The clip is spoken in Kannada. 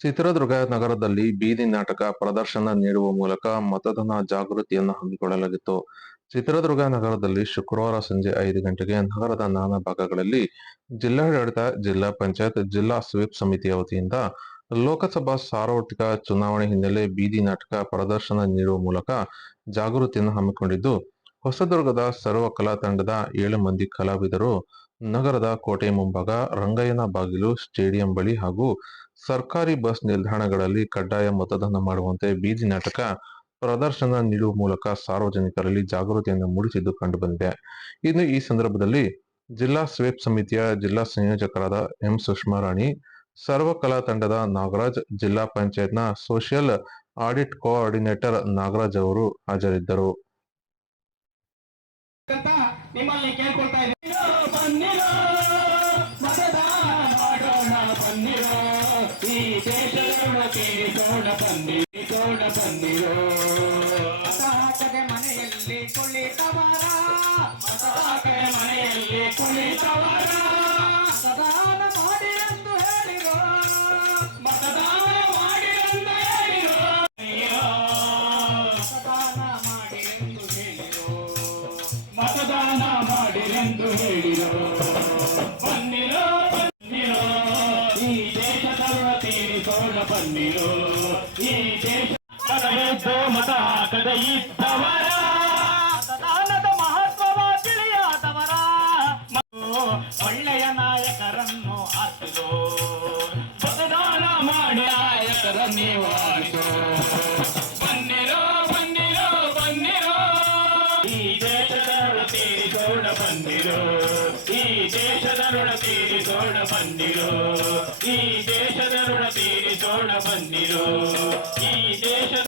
ಚಿತ್ರದುರ್ಗ ನಗರದಲ್ಲಿ ಬೀದಿ ನಾಟಕ ಪ್ರದರ್ಶನ ನೀಡುವ ಮೂಲಕ ಮತದಾನ ಜಾಗೃತಿಯನ್ನು ಹಮ್ಮಿಕೊಳ್ಳಲಾಗಿತ್ತು. ಚಿತ್ರದುರ್ಗ ನಗರದಲ್ಲಿ ಶುಕ್ರವಾರ ಸಂಜೆ ಐದು ಗಂಟೆಗೆ ನಗರದ ನಾನಾ ಭಾಗಗಳಲ್ಲಿ ಜಿಲ್ಲಾಡಳಿತ, ಜಿಲ್ಲಾ ಪಂಚಾಯತ್, ಜಿಲ್ಲಾ ಸ್ವೀಪ್ ಸಮಿತಿಯ ವತಿಯಿಂದ ಲೋಕಸಭಾ ಸಾರ್ವತ್ರಿಕ ಚುನಾವಣೆ ಹಿನ್ನೆಲೆ ಬೀದಿ ನಾಟಕ ಪ್ರದರ್ಶನ ನೀಡುವ ಮೂಲಕ ಜಾಗೃತಿಯನ್ನು ಹಮ್ಮಿಕೊಂಡಿದ್ದು, ಹೊಸದುರ್ಗದ ಸರ್ವ ಕಲಾ ತಂಡದ ಏಳು ಮಂದಿ ಕಲಾವಿದರು ನಗರದ ಕೋಟೆ ಮುಂಭಾಗ ರಂಗಯ್ಯನ ಬಾಗಿಲು ಸ್ಟೇಡಿಯಂ ಬಳಿ ಹಾಗೂ ಸರ್ಕಾರಿ ಬಸ್ ನಿಲ್ದಾಣಗಳಲ್ಲಿ ಕಡ್ಡಾಯ ಮತದಾನ ಮಾಡುವಂತೆ ಬೀದಿ ನಾಟಕ ಪ್ರದರ್ಶನ ನೀಡುವ ಮೂಲಕ ಸಾರ್ವಜನಿಕರಲ್ಲಿ ಜಾಗೃತಿಯನ್ನು ಮೂಡಿಸಿದ್ದು ಕಂಡುಬಂದಿದೆ. ಇನ್ನು ಈ ಸಂದರ್ಭದಲ್ಲಿ ಜಿಲ್ಲಾ ಸ್ವೇಪ್ ಸಮಿತಿಯ ಜಿಲ್ಲಾ ಸಂಯೋಜಕರಾದ ಎಂ ಸುಷ್ಮಾ ರಾಣಿ, ಸರ್ವ ಕಲಾ ತಂಡದ ನಾಗರಾಜ್, ಜಿಲ್ಲಾ ಪಂಚಾಯತ್ನ ಸೋಷಿಯಲ್ ಆಡಿಟ್ ಕೋಆರ್ಡಿನೇಟರ್ ನಾಗರಾಜ್ ಅವರು ಹಾಜರಿದ್ದರು. ನಿಮ್ಮಲ್ಲಿ ಕೇಳ್ಕೊಳ್ತಾ ಈ ದೇಶದ ತೀರಿಸೋಣ ಬಂದಿ ಬನ್ನಿರೋ ಮತ ಹಾಕದೆ ಮನೆಯಲ್ಲಿ ಕುಳಿತವರ ಹಾಕದೆ ಮನೆಯಲ್ಲಿ ಕುಳಿತವರ ಸದಾನ ಮಾಡಿ ಹೇಳಿರೋ. ಮತದಾನ ಮಾಡಿ ಎಂದು ಹೇಳಿರೋ. ಹೇಳಿರೋ ಮತದಾನ ಹೇಳಿರೋ. ತೀರಿಸೋಣ ಬನ್ನಿರೋ ಈ ದೇಶ ಮತವೆದ್ದು ಮತ ಹಾಕದ ಇದ್ದವರ ಮತದಾನದ ಮಹತ್ವವ ತಿಳಿಯಾದವರ ಮತ್ತು ಒಳ್ಳೆಯ ನಾಯಕರನ್ನು ಆರಿಸೋ ಮತದಾನ ಮಾಡಿ ನಾಯಕರ ನೀವು ಆರಿಸೋ ಬನ್ನಿರೋ ಬನ್ನಿರೋ ಬನ್ನಿರೋ ಈ ದೇಶದ ಋಣ ತೀರಿಸೋಣ ಬಂದಿರೋ ಈ ದೇಶದ ಋಣ ತೀರಿಸೋಣ ಬಂದಿರೋ ಈ ದೇಶದ ಋಣ ತೀರಿಸೋಣ ಬಂದಿರೋ ಈ ದೇಶದ